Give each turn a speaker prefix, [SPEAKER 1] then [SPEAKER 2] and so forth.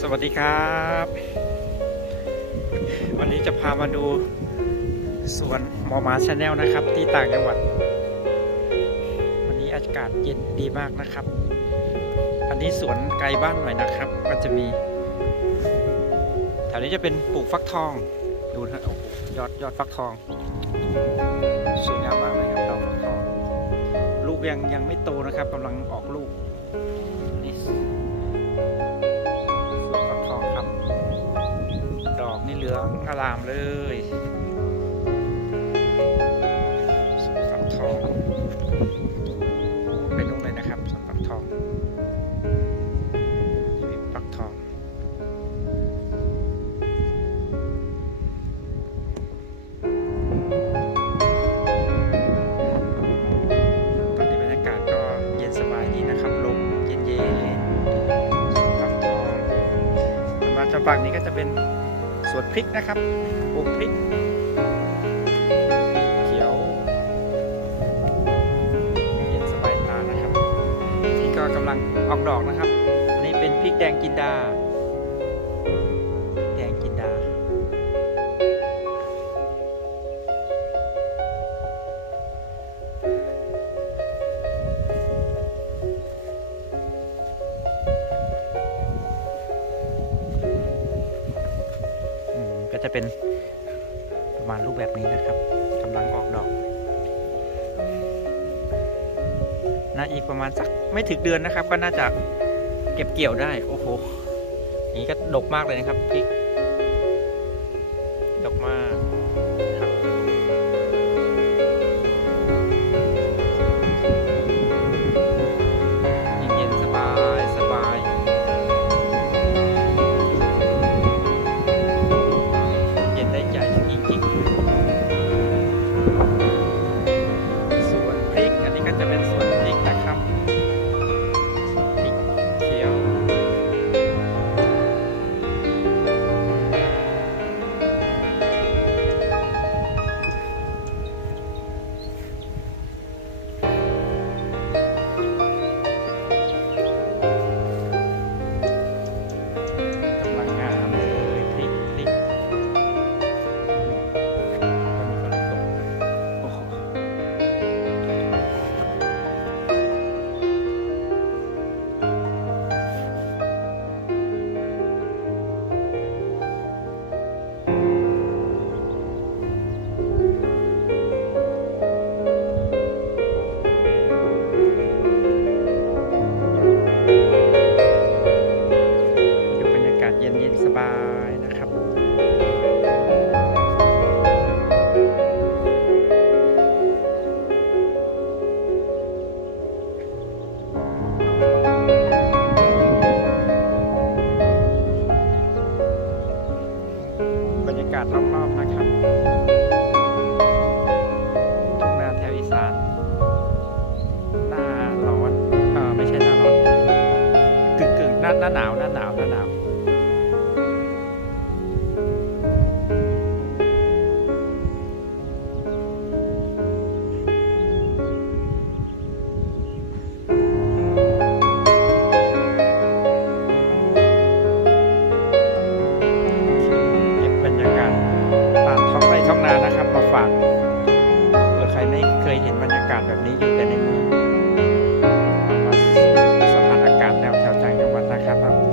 [SPEAKER 1] สวัสดีครับ วันนี้จะพามาดูสวนหมอหมาชาแนลนะครับ ที่ต่างจังหวัด วันนี้อากาศเย็นดีมากนะครับ อันนี้สวนไกลบ้านหน่อยนะครับ ก็จะมีแถวนี้จะเป็นปลูกฟักทองดูนะยอดยอดฟักทองสวยงามมากเลยครับดอกฟักทอง ลูกยังยังไม่โตนะครับกำลังออกลูกามเลยสวนฟักทองไปนู่นเลยนะครับสวนฟักทองนี่ฟักทอง ตอนนี้บรรยากาศก็เย็นสบายดีนะครับ ลมเย็นๆสวนฟักทองมาจากฝั่งนี้ก็จะเป็น วนพริกนะครับปลูกพริกเขียวเย็นสบายตานะครับ นี่ก็กำลังออกดอกนะครับอันนี้เป็นพริกแดงกินดา ก็จะเป็นประมาณรูปแบบนี้นะครับกำลังออกดอกนะอีกประมาณสักไม่ถึงเดือนนะครับ ก็น่าจะเก็บเกี่ยวได้ โอ้โห นี้ก็ดกมากเลยนะครับพริก ก บายนะครับบรรยากาศรอบๆนะครับทุ่งนาแถวอีสานหน้าร้อนเออไม่ใช่หน้าร้อนกึ่งกึ่งๆหน้าหน้าหนาวหน้าหนาวหน้าหนาวาศแบบนี้อยู่แต่ในเมืองสัมผัสอากาศแนวแถวใจจังหวัดนะครับ